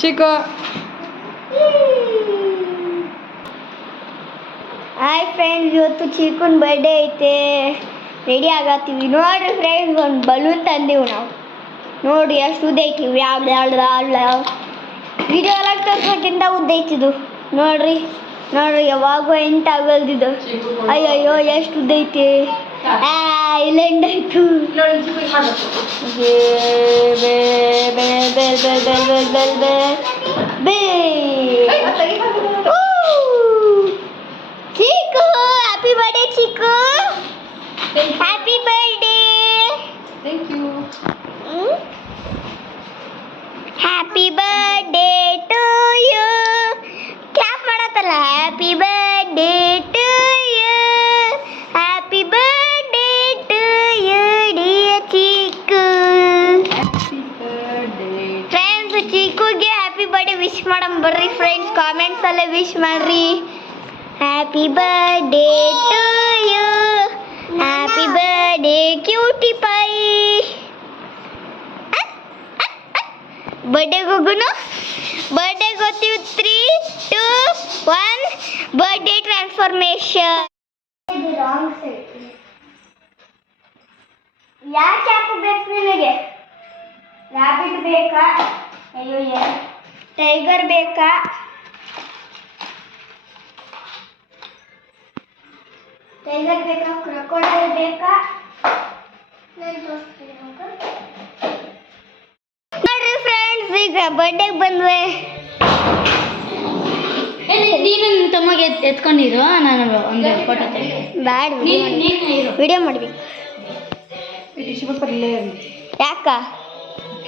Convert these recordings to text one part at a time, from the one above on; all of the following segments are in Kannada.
ಚಿಕ್ಕು. ಹಾಯ್ ಫ್ರೆಂಡ್ಸ್, ಇವತ್ತು ಚಿಕ್ಕನ್ ಬರ್ಡೇ ಐತೆ. ರೆಡಿ ಆಗತ್ತೀವಿ ನೋಡ್ರಿ ಫ್ರೆಂಡ್ಸ್. ಒಂದು ಬಲೂನ್ ತಂದೀವಿ ನಾವು. ನೋಡಿ ಎಷ್ಟು ಉದ್ದ ಐತಿ. ವಿಡಿಯೋ ಎಲ್ಲ ತೋರ್ಸೋಕ್ಕಿಂತ ಉದ್ದ ಐತಿದು. ನೋಡ್ರಿ ಯಾವಾಗೂ ಎಂಟು ಆಗಲ್ದಿದ್ದು. ಅಯ್ಯಯ್ಯೋ ಎಷ್ಟು ಉದ್ದ ಐತಿ. ಇಲ್ಲ ಎಂಡಾಯ್ತು. Chiku, happy birthday, Chiku. Happy birthday. Thank you. Happy birthday to you. Clap ಮಾಡತ್ತಲ್ಲ. Happy birthday to you. Happy birthday to you, dear Chiku. Happy birthday. Friends, Chikuಗೆ happy birthday wish madam ಬರ್ರಿ ಫ್ರೆಂಡ್ಸ್. ಕಾಮೆಂಟ್ಸ್ ಅಲ್ಲೇ ವಿಶ್ ಮಾಡ್ರಿ. Happy birthday to you. Happy birthday, cutie pie. Birthday Gugunu. Birthday go to 3, 2, 1. Birthday transformation. Wrong side. ಯಾವ ಚಾಪು ಬೇಕು ನಿನಗೆ? ರಾಬಿಟ್ ಬೇಕಾ? ಅಯ್ಯೋ ಟೈಗರ್ ಬೇಕಾ? ಟೈಗರ್ ಬೇಕಾ? ಕ್ರೊಕೊಡೈಲ್ ಬೇಕಾ? ನೋಡ್ರಿ ಫ್ರೆಂಡ್ಸ್, ಈಗ ಬರ್ಡೇಗೆ ಬಂದ್ವಿ. ನೀನು ತಮಗೆ ಎತ್ಕೊಂಡಿರು, ನಾನು ಒಂದು ಫೋಟೋ ಬ್ಯಾಡ, ವಿಡಿಯೋ ಮಾಡ್ಬೇಕು. ಟಿಶ್ಯೂ ಪೇಪರ್ ಇಲ್ಲೇ ಯಾಕ?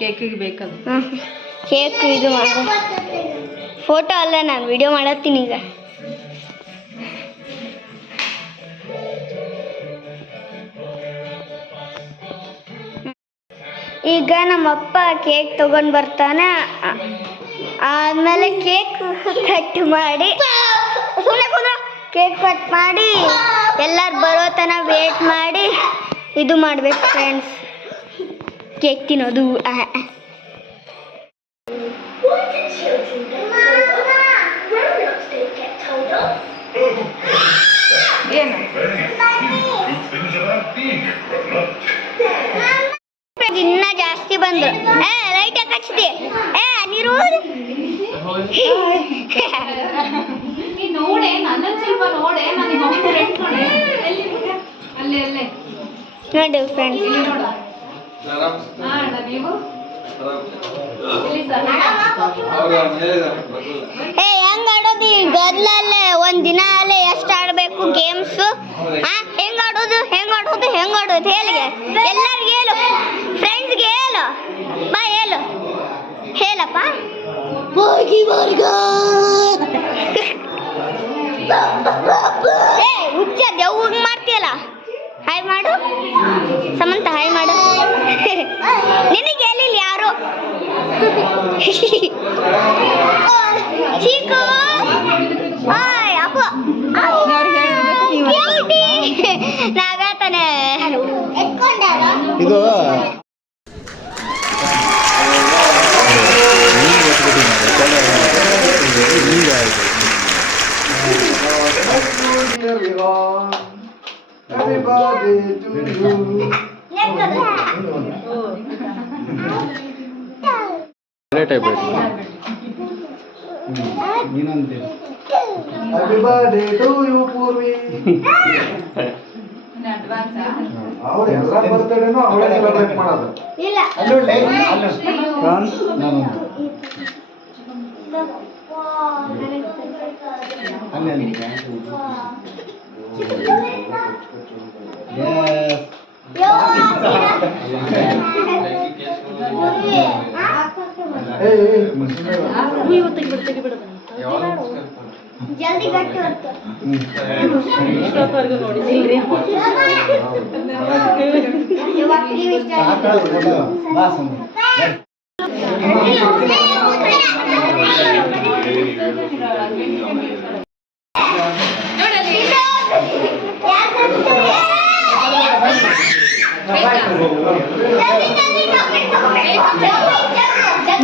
ಕೇಕಿಗೆ ಬೇಕದು. ಕೇಕ್ ಇದು ಮಾಡ. ಫೋಟೋ ಅಲ್ಲ, ನಾನು ವಿಡಿಯೋ ಮಾಡತ್ತೀನಿ ಈಗ. ಈಗ ನಮ್ಮಪ್ಪ ಕೇಕ್ ತಗೊಂಡು ಬರ್ತಾನೆ. ಆಮೇಲೆ ಕೇಕ್ ಕಟ್ ಮಾಡಿ ಕೇಕ್ ಕಟ್ ಮಾಡಿ ಎಲ್ಲರೂ ಬರೋ ತನಕ ವೇಟ್ ಮಾಡಿ ಇದು ಮಾಡ್ಬೇಕು ಫ್ರೆಂಡ್ಸ್. ಕೇಕ್ ತಿನ್ನೋದು. ಏನು ಇನ್ನ ಜಾಸ್ತಿ ಬಂದ್ರು. ಲೈಟ್ ಯಾಕೆ ಹಚ್ಚಿದೆ? ನೀರು ನೋಡೆ, ನನ್ನ ಸ್ವಲ್ಪ ನೋಡೆ. ಅಲ್ಲೇ ನೋಡಿ ಫ್ರೆಂಡ್ಸ್. ಹೆಂಗ್ ಆಡೋದು ಈ ಗದ್ಲಲ್ಲೇ? ಒಂದಿನ ಅಲ್ಲೇ ಎಷ್ಟು ಆಡಬೇಕು ಗೇಮ್ಸ್? ಹೆಂಗ್ ಆಡೋದು ಹೇಳಿಗೆ ಎಲ್ಲರಿಗೂ ಹೇಳು. ಫ್ರೆಂಡ್ಸ್ಗೆ ಹೇಳು. ಬಾ ಹೇಳು. ಹೇಳಪ್ಪ. ಹುಚ್ಚ ದೆವ್ವಗ್ ಮಾಡ್ತೀಯಲ್ಲ. ಹಾಯ್ ಮಾಡು ಸಮಂತ, ಹಾಯ್ ಮಾಡು. ನಿನಗೆ ಹೇಳಿಲ್ಲ ಯಾರು. ಚೀಕು ಹಾಯ್ ಅಪ್ಪ. ನಾಗಾತಾನೆ ಇದು Happy birthday to you. Happy birthday to you, Purvi. ಅವ್ರು ಎಲ್ಲ ಬರ್ತಡೇನೂ ಅವಳೇ ಸೆಲೆಬ್ರೇಟ್ ಮಾಡೋದು. ಇಲ್ಲ ಜಲ್ದಿ ಗಟ್ಟಿ ಹೊತ್ತು ನೋಡಿಸಿಲ್ರಿ.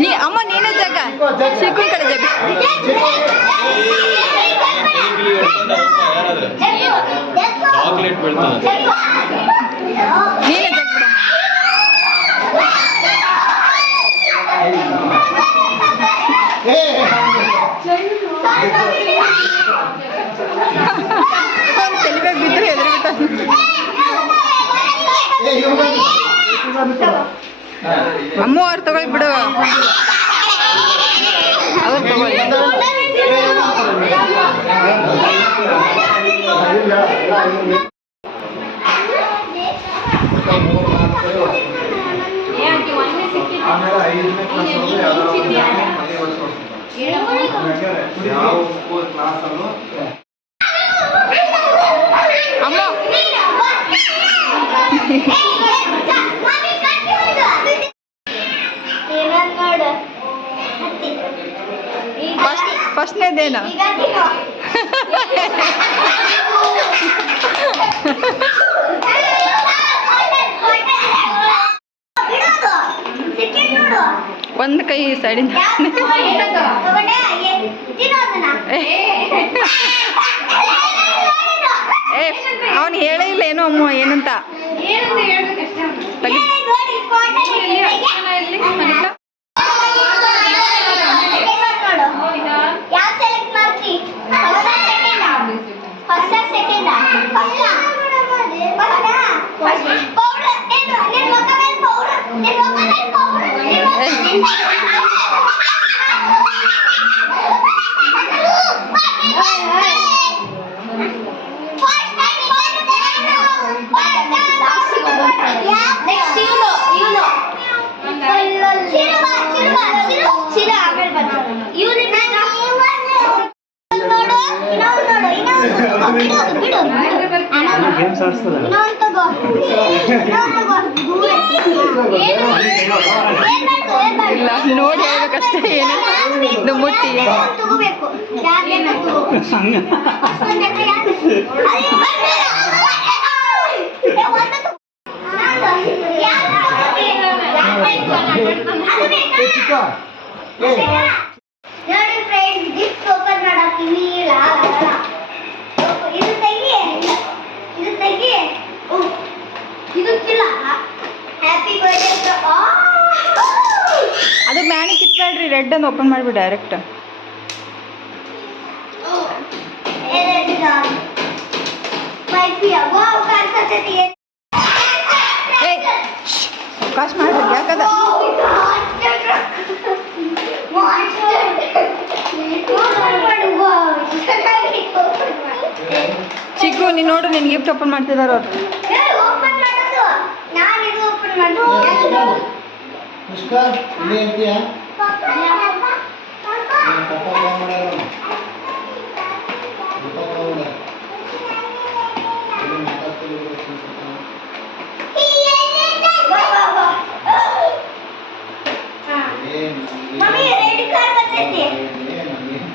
ನೀ ಅಮ್ಮ ನೀನು ಜಾಗ ಚಾಕ್ಲೇಟ್ ಬೀಳ್ತದೆ. ನೀನೇ ತೆಗ್ಬಿಡ. ಅವ್ನು ತೆಲಿಬೇಕು ಬಿದ್ದರೆ ಎದುರು ಅಮ್ಮ ಅವ್ರು ತಗೊಳ್ಳಿ ಬಿಡು. ಅವ್ರು ತಗೊಳ್ಳಿ. ಆಮೇಲೆ 5ನೇ ಕ್ಲಾಸಲ್ಲೂ ಅಮ್ಮ ಫಸ್ಟ್ನೇದೇನು ಒಂದು ಕೈ ಸೈಡಿಂದ ಏ ಅವನು ಹೇಳೇ ಇಲ್ಲ ಏನೋ ಅಮ್ಮ ಏನಂತ ತೆಗಿ. ಇಲ್ಲ ನೋಡಿ ಹೇಳ್ಬೇಕಷ್ಟೇ ಏನು ಇದು ಮುಟ್ಟಿ ಅದು ಮ್ಯಾಣಿ ಕಿತ್ಬೇಡ್ರಿ, ರೆಡ್ ಅನ್ನು ಓಪನ್ ಮಾಡ್ಬಿಡಿ ಡೈರೆಕ್ಟ್. ಅವಕಾಶ ಮಾಡ್ರಿ ಯಾಕದ ಚಿಕ್ಕು ನೀನು ನೋಡು, ನಿನ್ ಗಿಫ್ಟ್ ಓಪನ್ ಮಾಡ್ತಿದಾರ ಅವ್ರು.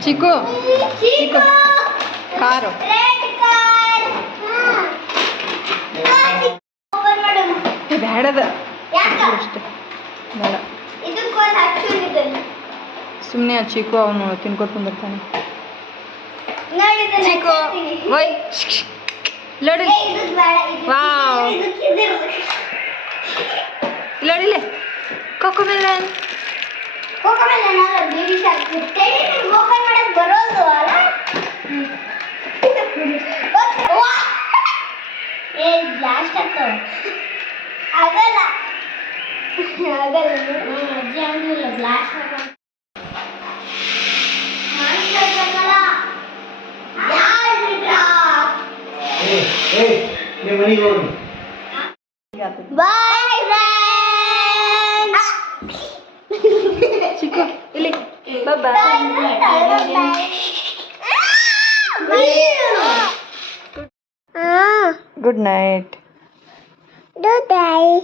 ಚಿಕ್ಕು ಚಿಕ್ಕು ಕಾರು ಬೇಡದ ಅಷ್ಟೇ ಬೇಡ. ಸುಮ್ಮನೆ ಚಿಕ್ಕು ಅವನು ತಿನ್ಕೊತ ಬಂದಿರ್ತಾನೆ. ಚಿಕ್ಕು ವೈ ಲೋಡಿ ವಾವ್ ಲೋಡಿಲೆ ಕೊಕೊಮೆಲನ್ ಆಗಲ್ಲ ಅಜ್ಜಿ ಆಗಲಿಲ್ಲ ಬ್ಲಾಸ್ಟ್ ಬಾಯ್ ಚಿಕ್ಕು ಇಲ್ಲಿ bye. Good night. Good night.